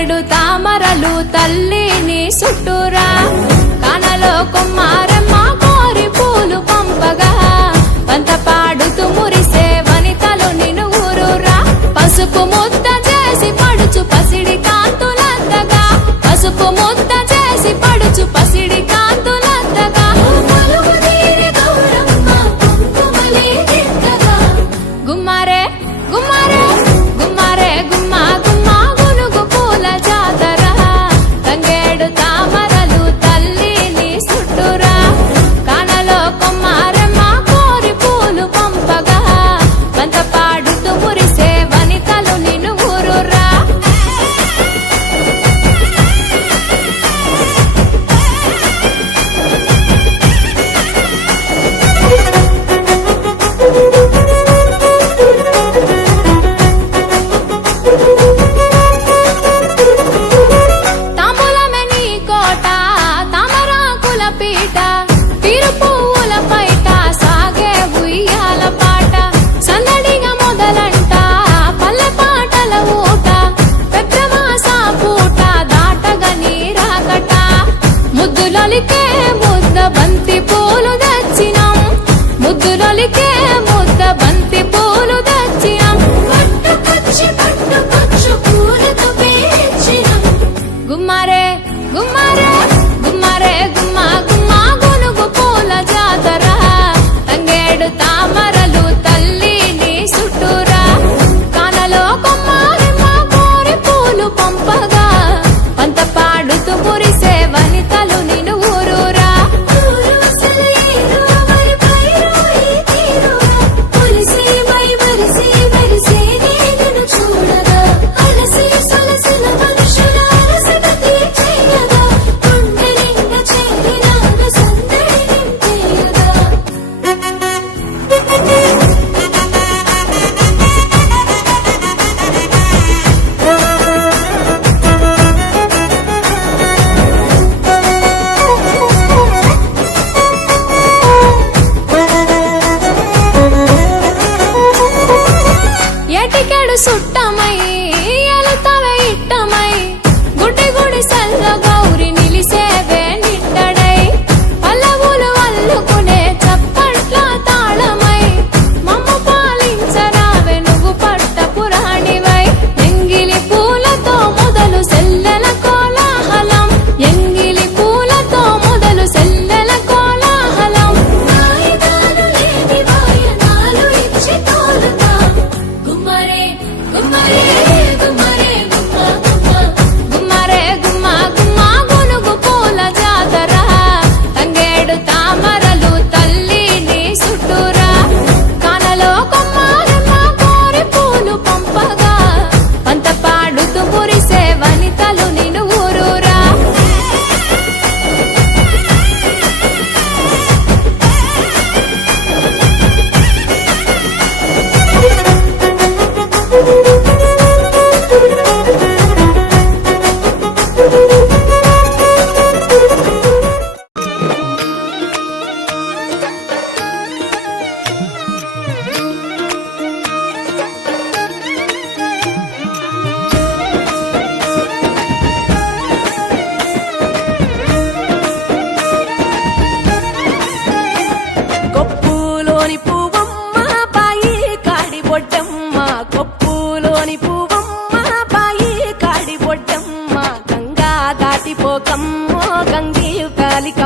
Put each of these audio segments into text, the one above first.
ఏడు తామరలు తల్లిని చుట్టూరా కనలో కుమారమ్మ కోరి పూలు పంపగా. పంత పాడుతూ మురిసే వనితలు నిను ఊరురా. పసుపు ముద్ద చేసి పడుచు పసిడి కాంతులందగా. పసుపు ముద్ద చేసి పడుచు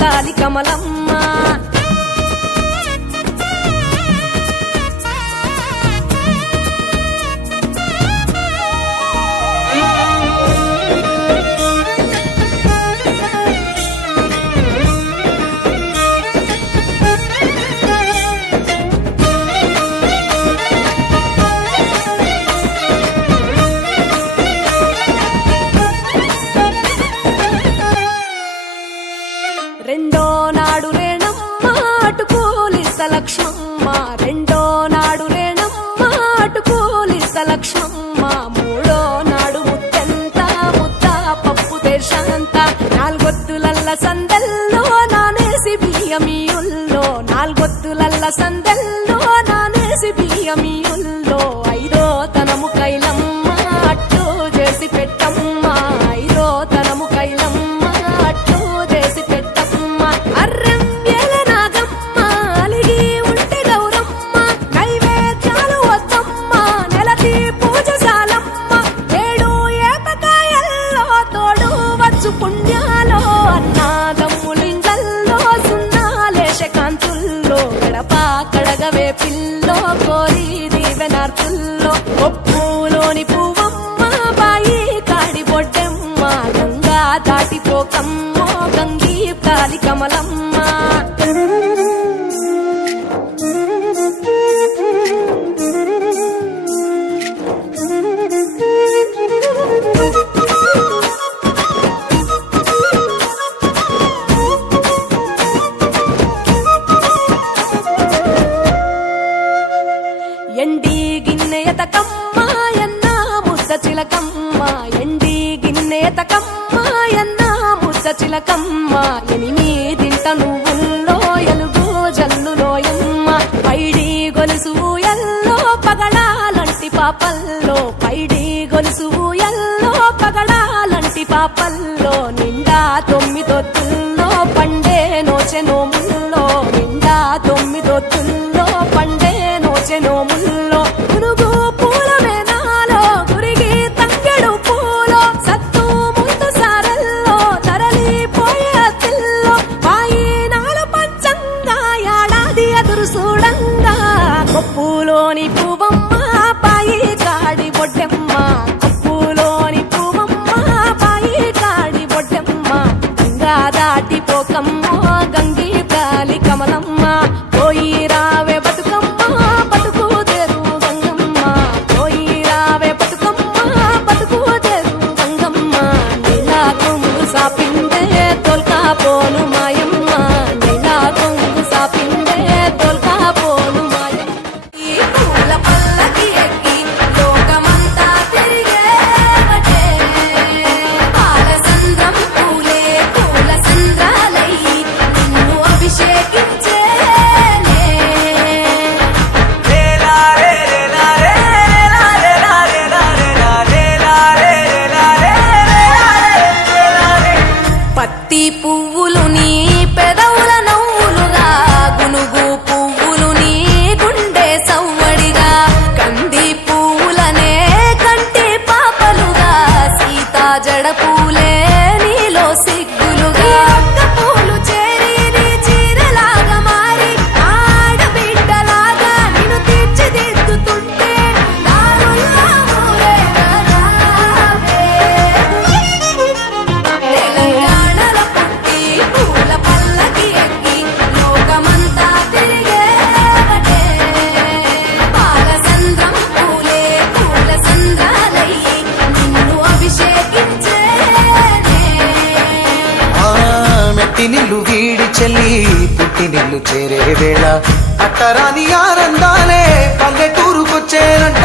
కాలి కమలమ్మా. లక్ష్మమ్మ మూడో నాడు ముత్తెంత ముత్త పప్పు తెర్షంత నాలుగొత్తులల్ల సందల్లో నానేసి బియ్యమియుల్లో. నాలుగొత్తులల్ల సందల్లో నానేసి బియ్యమియుల్లో. మనసు పుణ్యాలో అన్నాదమ్ములింగల్లో సున్నాలేశ కాంతుల్లో గడపా కడగవే పిల్లో కోరి దీవెనార్తుల్లో ఒప్పులోని పువ్వమ్మ బాయి కాడి బొడ్డెమ్మ గంగా దాటిపోకమ్మ గంగీ కాలి కమలమ్మ. తిలకమ్మ ఎనిమిదింట నువ్వుల్లో ఎలుగు జల్లులోయమ్మ పైడి గొలుసు ఎల్లో పగడాలంటి పాపల్లో పైడి గొలుసు ఎల్లో పగడాలంటి పాపల్లో నిండా తొమ్మిదొత్తులు amor. చెల్లి పుట్టి నిల్లు చేరే వేళ. అట్టరాని ఆనందాలే పల్లెటూరుకొచ్చేరంట